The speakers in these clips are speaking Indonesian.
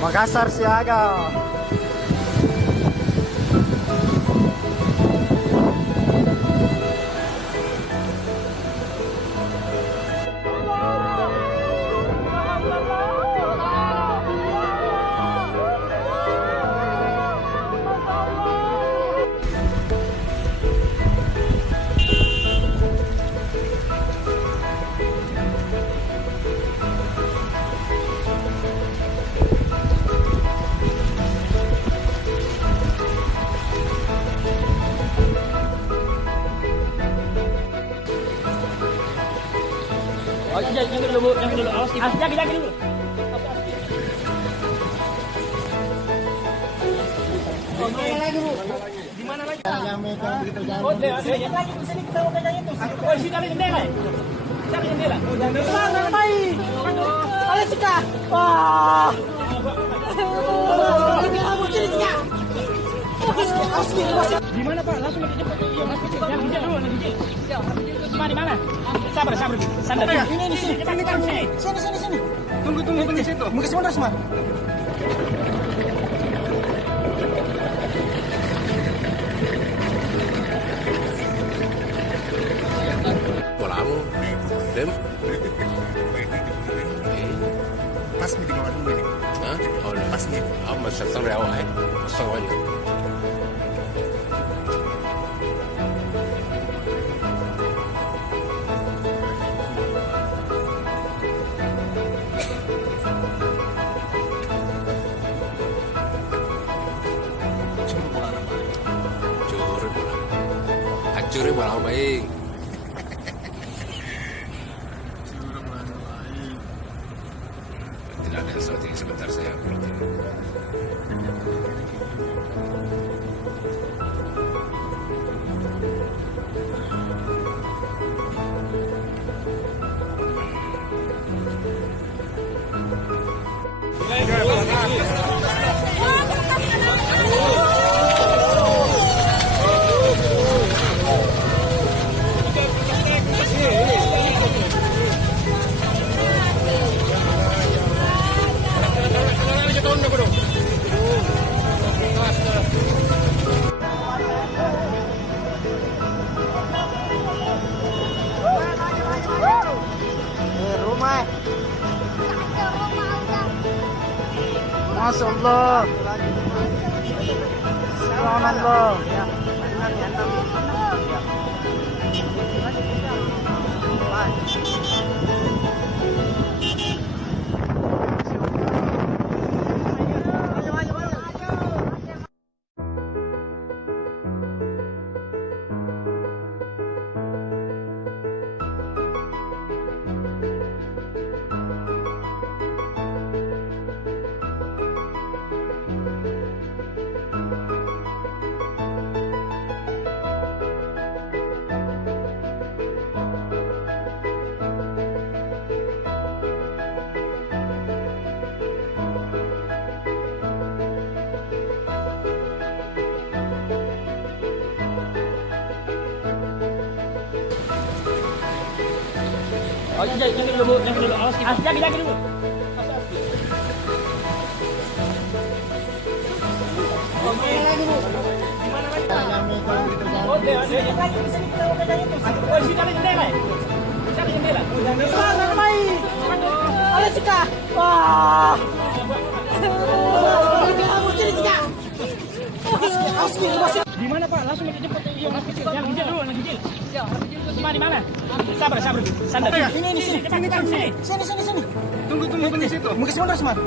Makassar siaga. Oh, jaga dulu, Bu. Jaga dulu. Awas, jaga dulu. Oh, lagi, Bu. Di mana lagi? Yang megang begitu jangan. Oh, lagi di sini kita mau pegang itu. Oh, di sini ada jendela. Ada jendela. Oh, jendela. Baik. Ayo, Cika. Wah. Di mana, Pak? Langsung aja cepet. Iya, Mas Kecil. Jangan kecil dulu, Mas Kecil. Di mana? Sabar. Santai. Ini sini. Sini. Tunggu di situ. Mungkin sebentar, Smart. Walamu, dem. Pas nih di bawah dulu nih. Hah? Oh, Pas nih. masuk sampai awal, masuk aja. Hancur bola baik. Tidak ada strategi sebentar saya upload. Rumah. Masya Allah. Selamat Allah. Ya. Oh, jaga dulu, Bu. Jaga dulu. Awas, jaga dulu. Oh, lagi, Bu. Di mana lagi? Yang megang begitu jangan. Oh, lagi di sini kita mau pegang itu. Oh, di sini ada jendela. Ada jendela. Oh, jendela. Baik. Ayo, Cika. Wah. Di mana, Pak? Langsung aja cepet. Iya, Mas Kecil. Jangan kecil dulu, Mas Kecil. Di mana? Sabar. Santai. Ini sini. Sini. Tunggu di situ. Mungkin sebentar, Smart.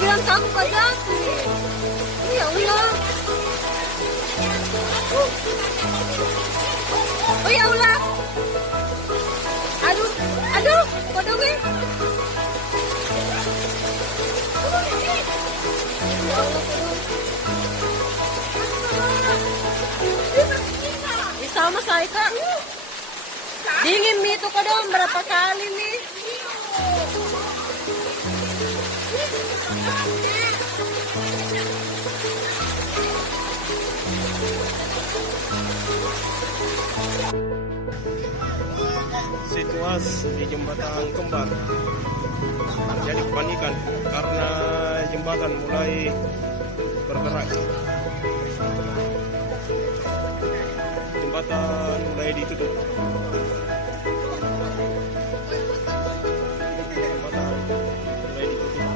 bilang kamu kagak. Ya Allah. Oh ya Allah. Aduh, kodongnya. bahay ka. Dingin mi ito ka doon. Berapa kali mi? Situasi di jembatan Kembar terjadi kepanikan karena jembatan mulai bergerak. Jembatan mulai ditutup. Jembatan mulai ditutup.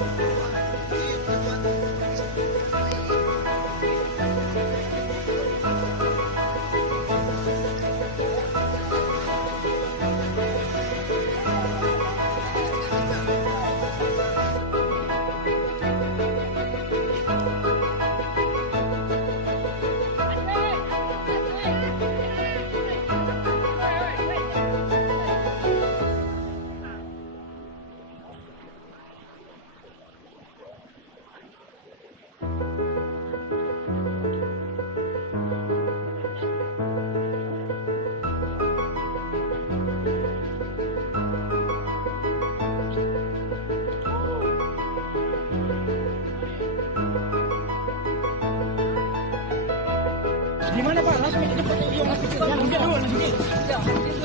Di mana Pak? Langsung kita jemput. Iya, langsung kita. Jangan hujan dulu, langsung kita.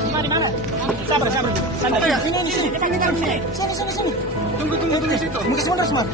Di mana? Sabar. Santai. Ini sini. Depan. Sini. Tunggu di situ. Mau ke sana, Smart.